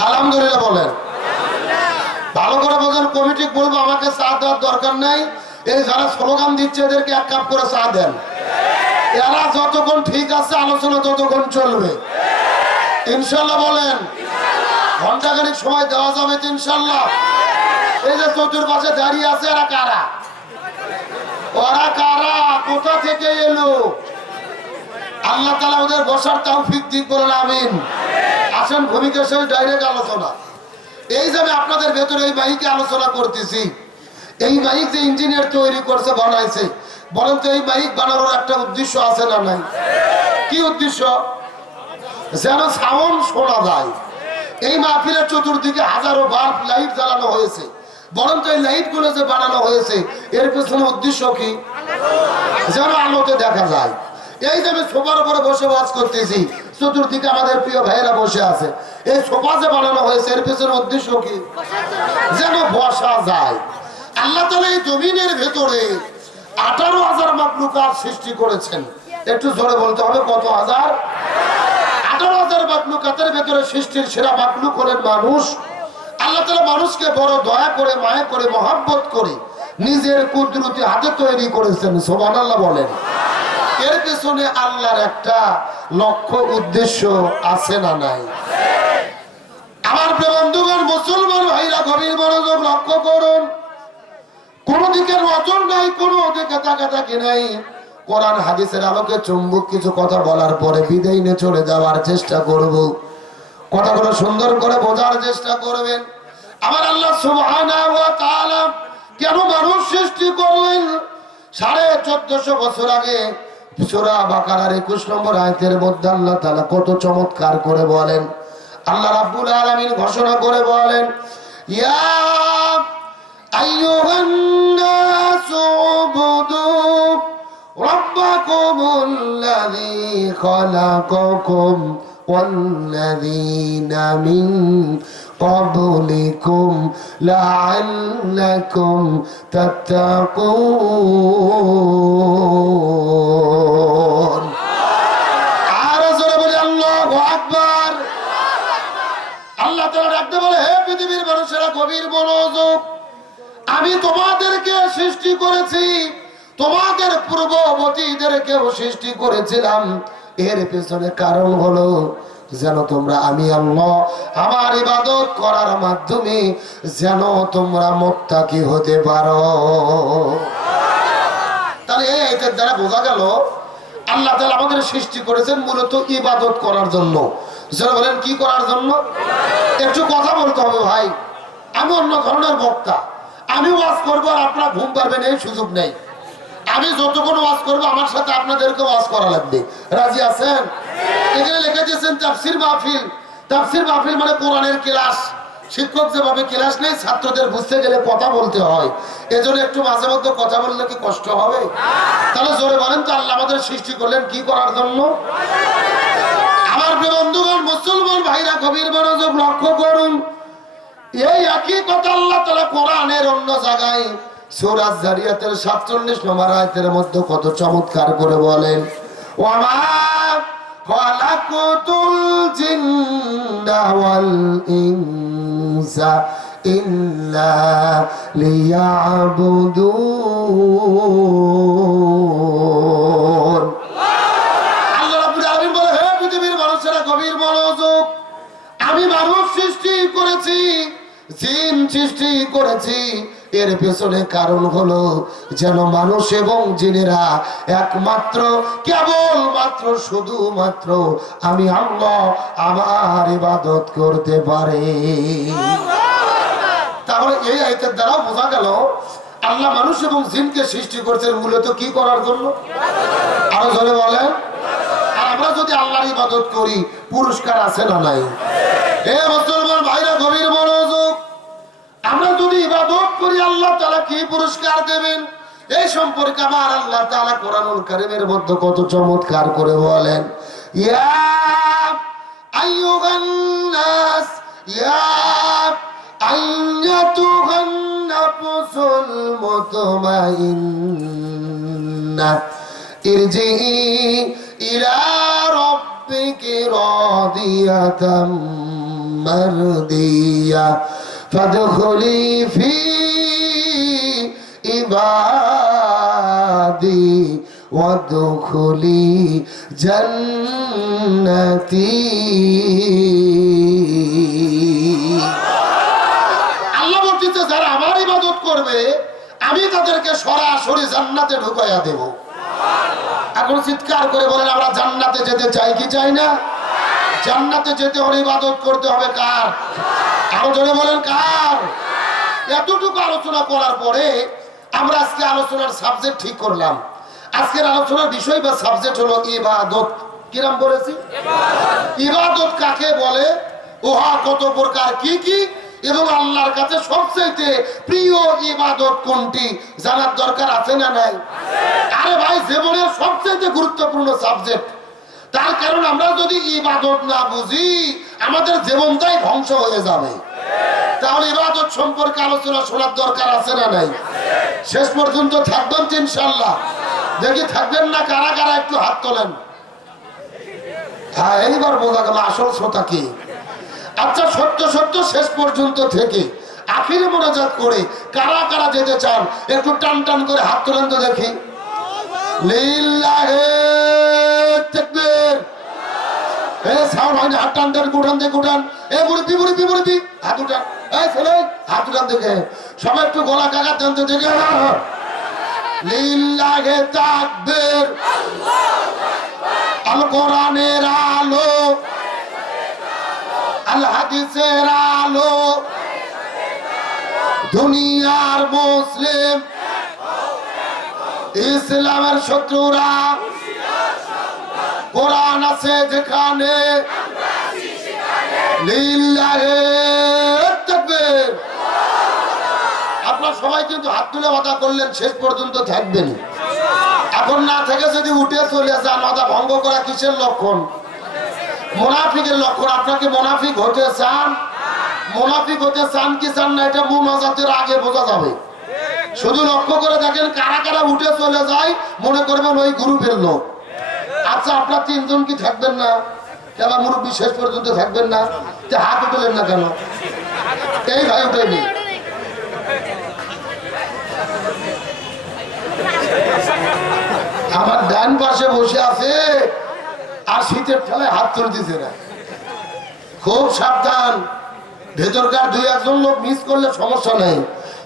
আলহামদুলিল্লাহ বলেন। ভালো করে বোঝেন। কমিটি বলবো আমাকে চা দেওয়ার দরকার নাই, এই যারা স্লোগান দিচ্ছে এদেরকে 1 কাপ করে চা দেন। এরা যতক্ষণ ঠিক আছে আলোচনা ততক্ষণ চলবে ইনশাল্লাহ বলেন। ঘন্টাখানিক সময় দেওয়া যাবে তো ইনশাল্লাহ। এই যে চতুর্পাশে দাঁড়িয়ে আছে এরা কারা? ওরা কারা? কোথা থেকে এলো? আল্লাহ তাআলা ওদের বসার তৌফিক দিক বলেন আমিন। আসেন ভূমিকা শেষ, ডাইরেক্ট আলোচনা। এই যে আমি আপনাদের ভেতরে এই মাইকে আলোচনা করতেছি, এই মাইক যে ইঞ্জিনিয়ার তৈরি করছে, বানাইছে, বলেন তো এই মাইক বানানোর একটা উদ্দেশ্য আছে না নাই? কি উদ্দেশ্য? যেন সাউন্ড শোনা যায়। এই মাহফিলের চতুর্দিকে হাজারো বাল্ব লাইট জ্বালানো হয়েছে, বলেন তো এই লাইট গুলো যে বানানো হয়েছে এর পেছনে উদ্দেশ্য কি? যেন আলোতে দেখা যায়। এই যে আমি সোফার উপরে বসে ওয়াজ করতেছি, চতুর্দিকে আমাদের প্রিয় ভাইয়েরা বসে আছে, এই সোফা যে বানানো হয়েছে এর পেছনে উদ্দেশ্য কি? যেন বসা যায়। আল্লাহ তাআলা এই জমিনের ভেতরে 18,000 মাখলুকাত সৃষ্টি করেছেন। একটু জোরে বলতে হবে, কত হাজার? 18,000 মাখলুকাতের ভেতরে সৃষ্টির সেরা মাখলুক হলেন মানুষ। আল্লাহ তাআলা মানুষকে বড় দয়া করে, মায়া করে, মহব্বত করে নিজের কুদরতি হাতে তৈরি করেছেন। সুবহানাল্লাহ বলেন। এর পেছনে আল্লাহর একটা লক্ষ্য উদ্দেশ্য আছে না নাই? আমার বন্ধুগণ, মুসলমান ভাইরা গভীর মনোযোগ লক্ষ্য করুন। কোন দিকে নজর নাই, কোন দিকে তাকাতাকি নাই। কোরআন হাদিসের আলোকে চুম্বক কিছু কথা বলার পরে বিদায় নিয়ে চলে যাওয়ার চেষ্টা করব। কথাগুলো সুন্দর করে বোঝার চেষ্টা করবেন। আমার আল্লাহ সুবহানাহু ওয়া তাআলা কেন মানুষ সৃষ্টি করলেন? 1450 বছর আগে সূরা বাকারার 21 নম্বর আয়াতের মধ্যে আল্লাহ তাআলা কত চমৎকার করে বলেন। আল্লাহ রাব্বুল আলামিন ঘোষণা করে বলেন, ইয়া আইয়ুহান নাসু উবুদু রাব্বাকুমুল্লাযী খালাকাকুম ওয়াল্লাযীনা মিন قبلكم لعلكم تتقون। আল্লাহু আকবার। আল্লাহ তাআলা ডাকতে বলে, হে পৃথিবীর মানুষেরা গভীর মনোযোগ। আমি তোমাদেরকে সৃষ্টি করেছি, তোমাদের পূর্ববর্তীদেরকেও সৃষ্টি করেছিলাম। এর পেছনে কারণ হলো যেন তোমরা আমি আল্লাহ আমার ইবাদত করার মাধ্যমে যেন তোমরা মুত্তাকি হতে পারো। তাহলে এই আয়াতের দ্বারা বোঝা গেল আল্লাহ তাআলা আমাদের সৃষ্টি করেছেন মূলত ইবাদত করার জন্য। যারা বলেন কি করার জন্য? একটু কথা বলতে হবে ভাই, আমি অন্য ধরনের বক্তা, আমি ওয়াজ করবো আর আপনারা ঘুম পারবেন এই সুযোগ নেই। আমি যতক্ষণ ওয়াজ করবো আমার সাথে আপনাদেরকে ওয়াজ করা লাগবে। রাজি আছেন? এখানে লিখে দিয়েছেন তাফসীর মাহফিল। তাফসীর মাহফিল মানে কোরআনের ক্লাস। শিক্ষক যেভাবে ক্লাস নেই, ছাত্রদের বুঝতে গেলে কথা বলতে হয়, এজন্য একটু মাঝে মধ্যে কথা বললে কি কষ্ট হবে? তাহলে জোরে বলেন তো, আল্লাহ আমাদের সৃষ্টি করলেন কি করার জন্য? আমার বন্ধুগণ, মুসলমান ভাইরা গভীর মনোযোগ লক্ষ্য করুন। এই একই কথা আল্লাহ তাআলা কোরআনের অন্য জায়গায় সূরা যারিয়াতের 47 নম্বর আয়াতের মধ্যে কত চমৎকার করে বলেন, ওয়ামা খালাকুতুল জিন্না ওয়াল ইনসা ইল্লা লিয়াবুদুন। আল্লাহ রাব্বুল আলামিন বলে, হে পৃথিবীর মানুষেরা গভীর মনোযোগ, আমি মানুষ সৃষ্টি করেছি, জিন সৃষ্টি করেছি, এর পেছনে কারণ হলো যেন মানুষ এবং জিনেরা একমাত্র কেবলমাত্র শুধুমাত্র আমি আল্লাহ আমার ইবাদত করতে পারে। তাহলে এই আয়াতের দ্বারা বোঝা গেল আল্লাহ মানুষ এবং জিনকে সৃষ্টি করেছেন মূলত কি করার জন্য? আরো জোরে বলেন। আর আমরা যদি আল্লাহর ইবাদত করি পুরস্কার আছে না নাই? হে মুসলমান ভাইরা গভীর মনোযোগ, আমরা যদি ইবাদত করি আল্লাহ তাআলা কি পুরস্কার দেবেন এই সম্পর্কে আমার আল্লাহ তাআলা কোরআনুল কারীমের মধ্যে কত চমৎকার করে বলেন, ইয়া আইয়ুহান নাস ইয়া আইয়াতুহান নাফসুল মুতমাইন্না ইরজিই ইলা রাব্বিকি রাদিয়াতাম মারদিয়া ফাদখুলি ফি ইবাদি ওয়াদখুলি জান্নাতি। আল্লাহ বলতেছে যারা আমার ইবাদত করবে আমি তাদেরকে সরাসরি জান্নাতে ঢুকাইয়া দেব। এখন চিৎকার করে বলেন, আমরা জান্নাতে যেতে চাই কি চাই না? জান্নাতে যেতে হলে ইবাদত করতে হবে কার? আরো জোরে বলেন কার? এতটুকু আলোচনা করার পরে আমরা আজকে আলোচনার সাবজেক্ট ঠিক করলাম। আজকের আলোচনার বিষয় বা সাবজেক্ট হলো ইবাদত। কিরাম বলেছি? ইবাদত কাকে বলে, ওহা কত প্রকার, কি কি, এবং আল্লাহর কাছে সবচেয়ে প্রিয় ইবাদত কোনটি জানার দরকার আছে না নাই? আরে ভাই, জীবনের সবচেয়ে গুরুত্বপূর্ণ সাবজেক্ট। তার কারণ আমরা যদি ইবাদত না বুঝি আমাদের জীবনটাই ধ্বংস হয়ে যাবে। তাহলে ইবাদত সম্পর্কে আলোচনা শোনার দরকার আছে না নাই? শেষ পর্যন্ত থাকবেন তো ইনশাআল্লাহ? দেখি থাকবেন না কারা কারা, একটু হাত তোলেন। হ্যাঁ, এইবার বোঝা গেল আসল শ্রোতা কি। আচ্ছা, সত্য সত্য শেষ পর্যন্ত থেকে আখিরে মোনাজাত করে কারা কারা যেতে চান একটু টান টান করে হাত তোলেন তো দেখি। লিল্লাহি তাকবীর। এ সাউন্ড হয় না, হাত টান টান গুটান দে গুটান। এ মুরব্বি মুরব্বি মুরব্বি হাত উঠান। এই ছেলে হাত উঠান দেখে সবাই একটু গলা কাকা দেন তো দেখে। লিল্লাহি তাকবীর। আল কোরআনের আলো, আল হাদিসের আলো, দুনিয়ার মুসলিম ইসলামের শত্রুরা কোরআন আছে যেখানে লিল্লাহি তাকবীর। আপনারা সবাই কিন্তু হাত তুলে ওয়াদা করলেন শেষ পর্যন্ত থাকবেন। এখন না থেকে যদি উঠে চলে যান, ওয়াদা ভঙ্গ করা কিসের লক্ষণ? মুনাফিকের লক্ষণ। আপনাকে মুনাফিক হতে চান? মুনাফিক হতে চান কি চান না এটা মুনাজাতের আগে বোঝা যাবে। শুধু লক্ষ্য করে দেখেন কারা কারা উঠে চলে যায়, মনে করবেন ওই গ্রুপের লোক। আচ্ছা, আপনার তিনজন কি থাকবেন না? এবার মুরব্বী শেষ পর্যন্ত থাকবেন না? হাত উঠলেন না কেন? এই ভাই উঠেনি। আমার ডান পাশে বসে আছে আর শীতের ঠেলায় হাত তুলতেছে না। খুব সাবধান, ভেতরকার দুই একজন লোক মিস করলে সমস্যা নেই,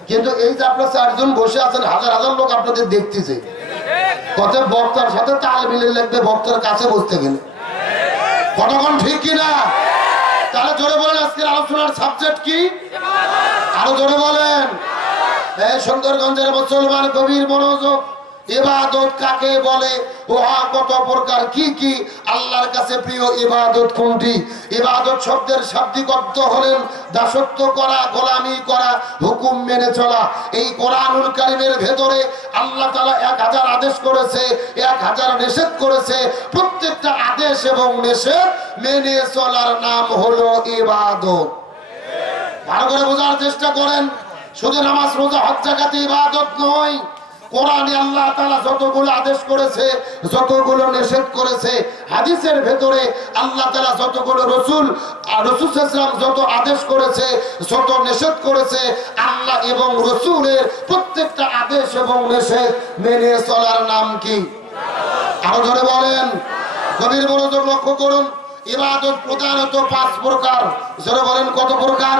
কিন্তু এই যে আপনার চারজন বসে আছেন, হাজার হাজার লোক আপনাদের দেখতেছে। কত বক্তার সাথে তাল মিলে লাগবে বক্তার কাছে বসতে গেলে, কতক্ষণ ঠিক কিনা? তাহলে জোরে বলেন আজকের আলোচনার সাবজেক্ট কি? আরো জোরে বলেন। এই সুন্দরগঞ্জের মুসলমান গভীর মনোযোগ, ইবাদত কাকে বলে, ওহা কত প্রকার, কি কি আল্লাহর কাছে প্রিয় ইবাদত কোনটি? ইবাদত শব্দের শাব্দিক অর্থ হলেন দাসত্ব করা, গোলামি করা, হুকুম মেনে চলা। এই কোরআনুল কারীমের ভেতরে আল্লাহ তাআলা 1000 আদেশ করেছে, 1000 নিষেধ করেছে। প্রত্যেকটা আদেশ এবং নিষেধ মেনে চলার নাম হলো ইবাদত। ভালো করে বোঝার চেষ্টা করেন। শুধু নামাজ রোজা হজ যাকাত ইবাদত নয়, কোরআনে আল্লাহ তাআলা যতগুলো আদেশ করেছে, যতগুলো নিষেধ করেছে, হাদিসের ভেতরে আল্লাহ তাআলা যতগুলো রাসূল সাল্লাল্লাহু আলাইহি ওয়াসাল্লাম যত আদেশ করেছে, যত নিষেধ করেছে, আল্লাহ এবং রাসূলের প্রত্যেকটা আদেশ এবং নিষেধ মেনে চলার নাম কি? আরো ধরে বলেন। গভীর মনোযোগ লক্ষ্য করুন। ইবাদত প্রধানত 5 প্রকার। জোরে বলেন কত প্রকার?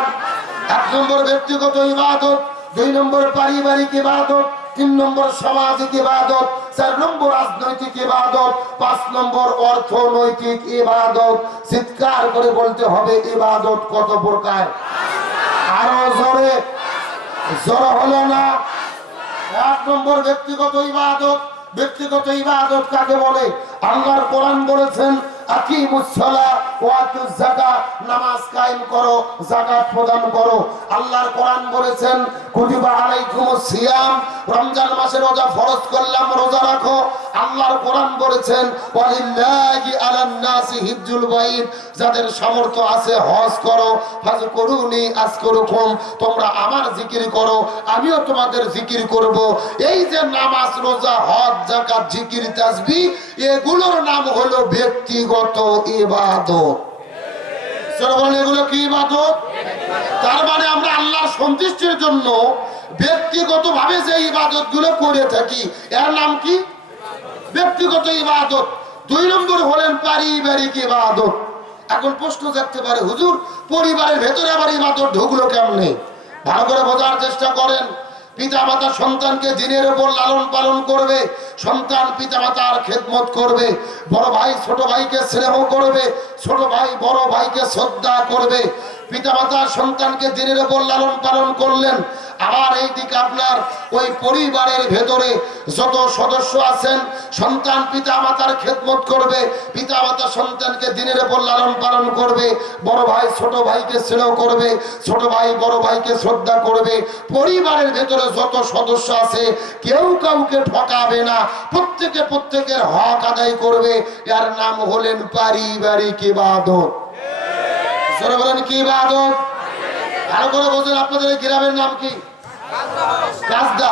1 নম্বর ব্যক্তিগত ইবাদত, 2 নম্বর পারিবারিক ইবাদত, 3 নম্বর সামাজিক ইবাদত, 4 নম্বর রাজনৈতিক ইবাদত, 5 নম্বর অর্থনৈতিক ইবাদত। চিৎকার করে বলতে হবে ইবাদত কত প্রকার? আরো জোরে, জোরে হলো না। 1 নম্বর ব্যক্তিগত ইবাদত। ব্যক্তিগত ইবাদত কাকে বলে? আল্লাহর কোরআন বলেছেন আকিমুস সালাহ ওয়া আতুজ যাকাত, নামাজ কায়েম করো, যাকাত প্রদান করো। আল্লাহর কোরআন বলেছেন কুতিবা আলাইকুমুস সিয়াম, রমজান মাসে রোজা ফরজ করলাম, রোজা রাখো। আল্লাহর কোরআন বলেছেন ওয়ালিল্লাহি আলান নাসি হিজ্জুল বাইত, যাদের সামর্থ্য আছে হজ করো। ফাজকুরুনি আযকুরুকুম, তোমরা আমার জিকির করো, আমিও তোমাদের জিকির করব। এই যে নামাজ, রোজা, হজ, যাকাত, জিকির, তাসবিহ, এগুলোর নাম হলো ব্যক্তিগত ইবাদত। এগুলো কি ইবাদত? তার মানে আমরা আল্লাহর সন্তুষ্টির জন্য ব্যক্তিগতভাবে যে ইবাদত গুলো করে থাকি, এর নাম কি? ব্যক্তিগত ইবাদত। 2 নম্বর হলেন পারিবারিক ইবাদত। এখন প্রশ্ন থাকতে পারে, হুজুর পরিবারের ভেতরে আবার ইবাদত ঢুকলো কেমনে? ভালো করে বোঝার চেষ্টা করেন। পিতা মাতা সন্তানকে দিনের উপর লালন পালন করবে, সন্তান পিতা মাতার খেদমত করবে, বড় ভাই ছোট ভাইকে স্নেহ করবে, ছোট ভাই বড় ভাইকে শ্রদ্ধা করবে। পিতা মাতা সন্তানকে দিনের উপর লালন পালন করলেন। আবার এই দিকে আপনার ওই পরিবারের ভেতরে যত সদস্য আছেন, সন্তান পিতা মাতার খেদমত করবে, পিতা মাতা সন্তানকে দিনের উপর লালন পালন করবে, বড় ভাই ছোট ভাইকে স্নেহ করবে, ছোট ভাই বড় ভাইকে শ্রদ্ধা করবে। পরিবারের ভেতরে যত সদস্য আছে কেউ কাউকে ঠকাবে না, প্রত্যেকে প্রত্যেকের হক আদায় করবে। এর নাম হলেন পারিবারিক ইবাদত। জোরে বলেন কি ইবাদত? ভালো করে বলছেন। আপনাদের এই গ্রামের নাম কি? কাজদা।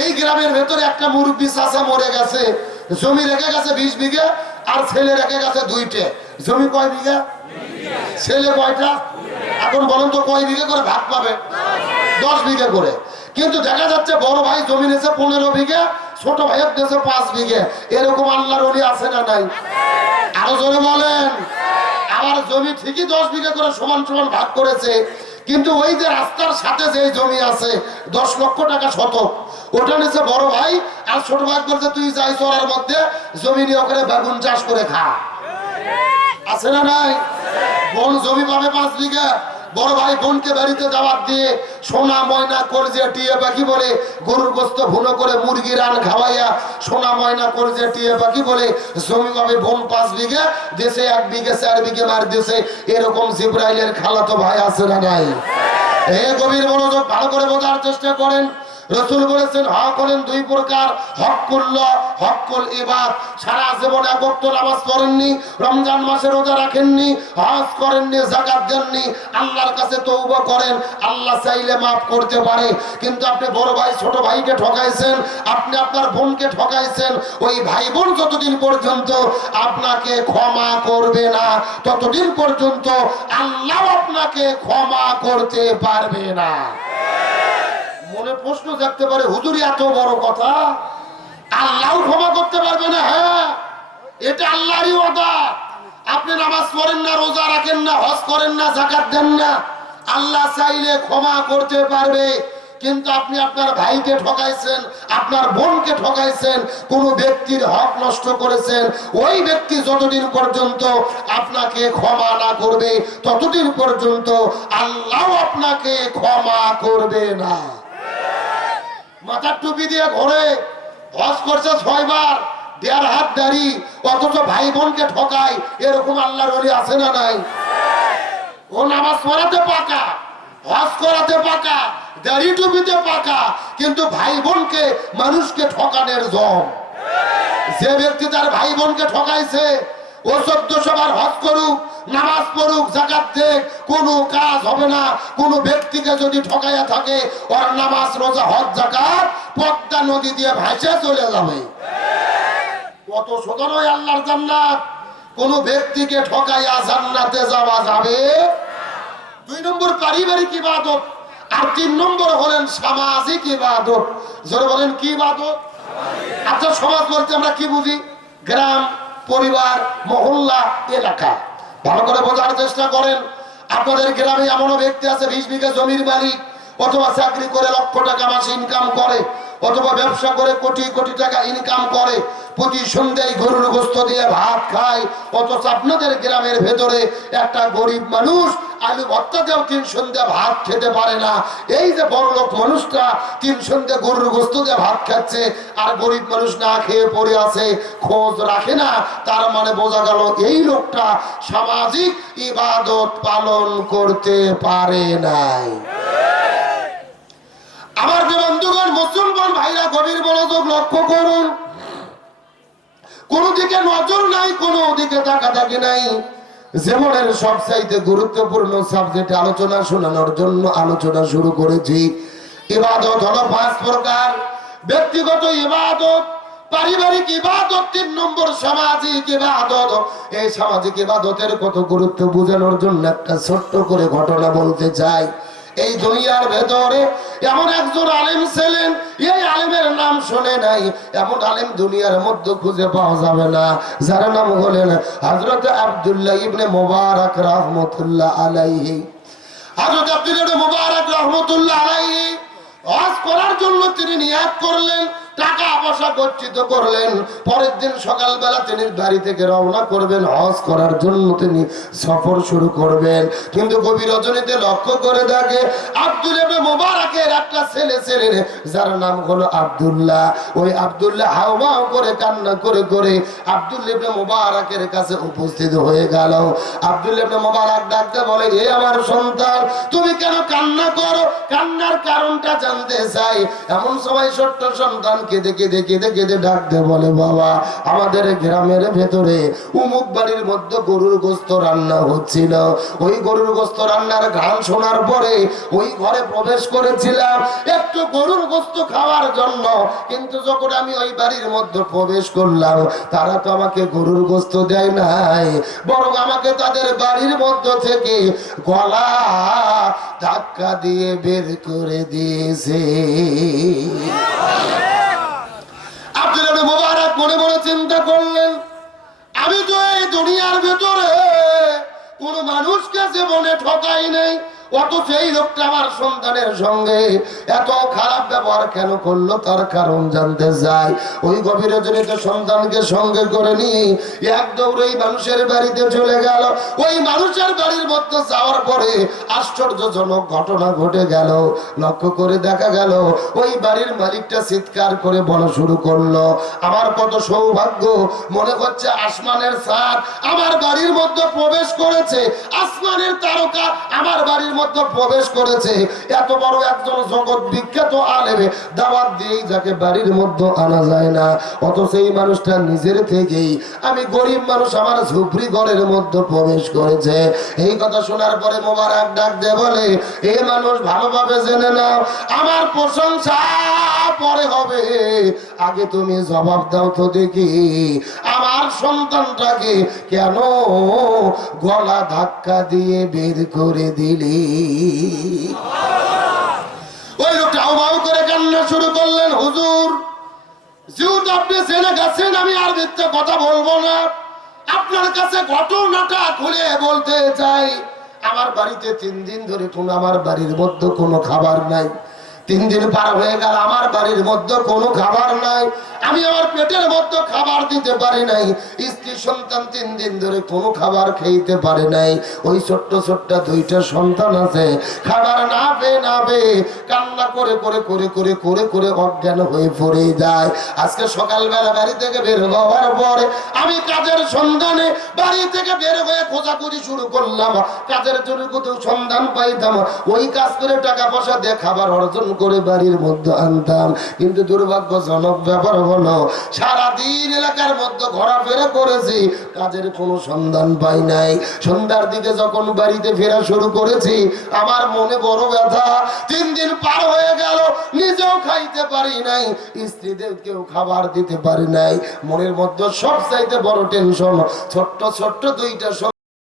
এই গ্রামের ভেতরে একটা মুরব্বী চাচা মরে গেছে, জমি রেখে গেছে 20 বিঘা, আর ছেলে রেখে গেছে 2টে। জমি কয় বিঘা? ছেলে কয়টা? এখন বলেন তো কয় বিঘা করে ভাগ পাবে? 10 বিঘা করে। কিন্তু দেখা যাচ্ছে বড় ভাই জমি নিয়েছে 15 বিঘা, ছোট ভাইয়ের নিয়েছে 5 বিঘা। এরকম আল্লাহর ওলি আছে না নাই? আরো জোরে বলেন। আবার জমি ঠিকই 10 বিঘা করে সমান সমান ভাগ করেছে, কিন্তু ওই যে রাস্তার সাথে যে জমি আছে 10 লক্ষ টাকা শতক, ওটা নিচে বড় ভাই, আর ছোট ভাই বলছে তুই যাই চড়ার মধ্যে জমি নিয়ে ওখানে বেগুন চাষ করে খা। আছে না নাই? বোন জমি পাবে 5 বিঘা, বড় ভাই বোনকে বাড়িতে দাওয়াত দিয়ে সোনা ময়না কলজে টিয়ে পাখি বলে গরুর গোস্ত ভুনো করে মুরগি রান খাওয়াইয়া সোনা ময়না কলজে টিয়ে পাখি বলে জমি পাবে বোন 5 বিঘা, দেশে 1 বিঘা 4 বিঘা মার দিয়েছে। এরকম জিব্রাইলের খালাতো ভাই আছে না নাই? হে গভীর মনোযোগ, ভালো করে বোঝার চেষ্টা করেন। রাসূল বলেছেন হক হলেন 2 প্রকার, হকুল্লাহ, হকুল ইবাদ। সারা জীবন এক ওয়াক্ত নামাজ পড়েননি, রমজান মাসে রোজা রাখেননি, হজ করেননি, যাকাত দেননি, আল্লাহর কাছে তওবা করেন, আল্লাহ চাইলে মাফ করতে পারে। কিন্তু আপনি বড় ভাই ছোট ভাইকে ঠকাইছেন, আপনি আপনার বোনকে ঠকাইছেন, ওই ভাই বোন যতদিন পর্যন্ত আপনাকে ক্ষমা করবে না, ততদিন পর্যন্ত আল্লাহ আপনাকে ক্ষমা করতে পারবে না। মনে প্রশ্ন থাকতে পারে, হুজুরি এত বড় কথা, আল্লাহ ক্ষমা করতে পারবে না? হ্যাঁ, এটা আল্লাহরই ওয়াদা। আপনি নামাজ পড়েন না, রোজা রাখেন না, হজ করেন না, যাকাত দেন না, আল্লাহ চাইলে ক্ষমা করতে পারবে। কিন্তু আপনি আপনার ভাইকে ঠকাইছেন, আপনার বোনকে ঠকাইছেন, কোন ব্যক্তির হক নষ্ট করেছেন, ওই ব্যক্তি যতদিন পর্যন্ত আপনাকে ক্ষমা না করবে ততদিন পর্যন্ত আল্লাহ আপনাকে ক্ষমা করবে না। মাথার টুপি দিয়ে ঘোরে, হজ করছে 6 বার, 1.5 হাত দাড়ি, অথচ ভাই বোনকে ঠকায়, এরকম আল্লাহর ওলি আছে না নাই? ও নামাজ পড়াতে পাকা, হজ করাতে পাকা, দাড়ি টুপিতে পাকা, কিন্তু ভাই বোনকে মানুষকে ঠকানোর জম। যে ব্যক্তি তার ভাই বোনকে ঠকাইছে, ও 1400 বার হজ করুক, নামাজ পড়ুক, যাকাত দেখ, কোনো কাজ হবে না। কোন ব্যক্তিকে যদি ঠকাইয়া থাকে, ওর নামাজ, রোজা, হজ, যাকাত পদ্মা নদী দিয়ে ভাসে চলে যাবে। কত সুতরাং আল্লাহর জান্নাত। কোন ব্যক্তিকে ঠকাইয়া জান্নাতে যাওয়া যাবে। 2 নম্বর পারিবারিক ইবাদত, আর 3 নম্বর হলেন সামাজিক ইবাদত। জোরে বলেন কি ইবাদত? আচ্ছা, সমাজ বলতে আমরা কি বুঝি? গ্রাম, পরিবার, মহল্লা, এলাকা। ভালো করে বোঝার চেষ্টা করেন। আপনাদের গ্রামে এমনও ব্যক্তি আছে 20 বিঘা জমির মালিক, অথবা চাকরি করে লক্ষ টাকা মাসে ইনকাম করে, অথবা ব্যবসা করে কোটি কোটি টাকা ইনকাম করে, প্রতি সন্ধ্যায় গরুর গোশত দিয়ে ভাত খায়। অথচ আপনাদের গ্রামের ভেতরে একটা গরিব মানুষ আলু ভর্তা দিয়েও 3 সন্ধ্যা ভাত খেতে পারে না। এই যে বড়লোক মানুষটা 3 সন্ধ্যা গরুর গোশত দিয়ে ভাত খাচ্ছে, আর গরিব মানুষ না খেয়ে পড়ে আছে, খোঁজ রাখে না, তার মানে বোঝা গেল এই লোকটা সামাজিক ইবাদত পালন করতে পারে নাই। আমার যে বন্ধুগণ, মুসলমান ভাইরা, গভীর মনোযোগ লক্ষ্য করুন। কোন দিকে নজর নাই, কোন দিকে তাকাতাকি নাই। জীবনের সবচাইতে গুরুত্বপূর্ণ সাবজেক্ট আলোচনা শোনানোর জন্য আলোচনা শুরু করেছি। ইবাদত হলো 5 প্রকার। ব্যক্তিগত ইবাদত, পারিবারিক ইবাদত, 3 নম্বর সামাজিক ইবাদত। এই সামাজিক ইবাদতের কত গুরুত্ব বোঝানোর জন্য একটা ছোট্ট করে ঘটনা বলতে চাই। এই দুনিয়ার ভেতরে এমন একজন আলেম ছিলেন, এই আলেমের নাম শুনে নাই এমন আলেম দুনিয়ার মধ্যে খুঁজে পাওয়া যাবে না, যার নাম হলেন হযরত আব্দুল্লাহ ইবনে মুবারক রাহমাতুল্লাহ আলাইহি। হযরত আব্দুল্লাহ ইবনে মুবারক রাহমাতুল্লাহ আলাইহি হজ করার জন্য তিনি নিয়াত করলেন, টাকা পয়সা গচ্ছিত করলেন। পরের দিন সকালবেলা তিনি বাড়ি থেকে রওনা করবেন, হজ করার জন্য তিনি সফর শুরু করবেন। কিন্তু গভীর রজনীতে লক্ষ্য করে দেখে আব্দুল্লাহ ইবনে মুবারকের একটা ছেলে ছিলেন, যার নাম হলো আব্দুল্লাহ। ওই আব্দুল্লাহ হাওমাও করে কান্না করে করে আব্দুল্লাহ ইবনে মুবারকের কাছে উপস্থিত হয়ে গেল। আব্দুল্লাহ ইবনে মুবারক ডাকতে বলে, এ আমার সন্তান, তুমি কেন কান্না করো? কান্নার কারণটা জানতে চাই। এমন সময় ছোট্ট সন্তান কেঁদে কেঁদে কেঁদে কেঁদে ডাকতে বলে, বাবা, আমাদের গ্রামের ভেতরে উমুক বাড়ির মধ্যে গরুর গোশত রান্না হচ্ছিল। ওই গরুর গোশত রান্নার গান শোনার পরে ওই ঘরে প্রবেশ করেছিলাম একটু গরুর গোশত খাওয়ার জন্য, কিন্তু যখন আমি ওই বাড়ির মধ্যে প্রবেশ করলাম, তারা তো আমাকে গরুর গোশত দেয় নাই, বরং আমাকে তাদের বাড়ির মধ্য থেকে গলা ধাক্কা দিয়ে বের করে দিয়েছে। আব্দুল্লাহ মুবারক মনে মনে চিন্তা করলেন, আমি তো এই দুনিয়ার ভেতরে কোন মানুষকে জীবনে ঠকাই নাই, অথচ এই লোকটা আমার সন্তানের সঙ্গে এত খারাপ ব্যবহার কেন করলো? তার কারণ জানতে চাই। ওই গভীর রজনীতে সন্তানকে সঙ্গে করে নিয়ে এক দৌড়ে মানুষের বাড়িতে চলে গেল। ওই মানুষের বাড়ির মধ্যে যাওয়ার পরে আশ্চর্যজনক ঘটনা ঘটে গেল। লক্ষ্য করে দেখা গেল ওই বাড়ির মালিকটা চিৎকার করে বলা শুরু করলো, আমার কত সৌভাগ্য, মনে হচ্ছে আসমানের চাঁদ আমার বাড়ির মধ্যে প্রবেশ করেছে, আসমানের তারকা আমার বাড়ির মধ্যে প্রবেশ করেছে। এত বড় একজন জগৎ বিখ্যাত আলেমে দাওয়াত দিয়েই যাকে বাড়ির মধ্যে আনা যায় না, অত সেই মানুষটা নিজের থেকেই আমি গরিব মানুষ আমার ঝুপড়ি ঘরের মধ্যে প্রবেশ করেছে। এই কথা শোনার পরে মোবারক ডাক দিয়ে বলে, এ মানুষ ভালোভাবে জেনে নাও, আমার প্রশংসা পরে হবে, আগে তুমি জবাব দাও তো দেখি, আমার সন্তানটাকে কেন গলা ধাক্কা দিয়ে বের করে দিলি? ওই লোকটা আউ করে কান্না শুরু করলেন, হুজুর, যেহেতু আপনি জেনে গেছেন আমি আর মিথ্যে কথা বলবো না, আপনার কাছে ঘটনাটা খুলে বলতে চাই। আমার বাড়িতে 3 দিন ধরে আমার বাড়ির মধ্যে কোনো খাবার নাই। 3 দিন পার হয়ে গেল, আমার বাড়ির মধ্যে কোনো খাবার নাই, আমি আমার পেটের মধ্যে খাবার দিতে পারি নাই। স্ত্রী সন্তান 3 দিন ধরে কোনো খাবার খেতে পারে নাই। ওই ছোট্ট ছোট্ট 2টা সন্তান আছে, খাবার না পেয়ে কান্না করে করে করে করে করে করে অজ্ঞান হয়ে পড়ে যায়। আজকে সকালবেলা বাড়ি থেকে বের হওয়ার পরে আমি কাজের সন্ধানে বাড়ি থেকে বের হয়ে খোঁজাখুঁজি শুরু করলাম, কাজের জন্য কোথাও সন্ধান পাইতাম, ওই কাজ করে টাকা পয়সা দিয়ে খাবার অর্জন করে বাড়ির মধ্যে আনতাম। কিন্তু দুর্ভাগ্যজনক ব্যাপার হলো, সারাদিন এলাকার মধ্যে ঘোরাফেরা করেছি, কাজের কোনো সন্ধান পাই নাই। সন্ধ্যার দিকে যখন বাড়িতে ফেরা শুরু করেছি, আমার মনে বড় ব্যথা। 3 দিন পার হয়ে গেল, নিজেও খাইতে পারি নাই, স্ত্রীদেরকেও খাবার দিতে পারি নাই। মনের মধ্যে সবচাইতে বড় টেনশন, ছোট্ট ছোট্ট 2টা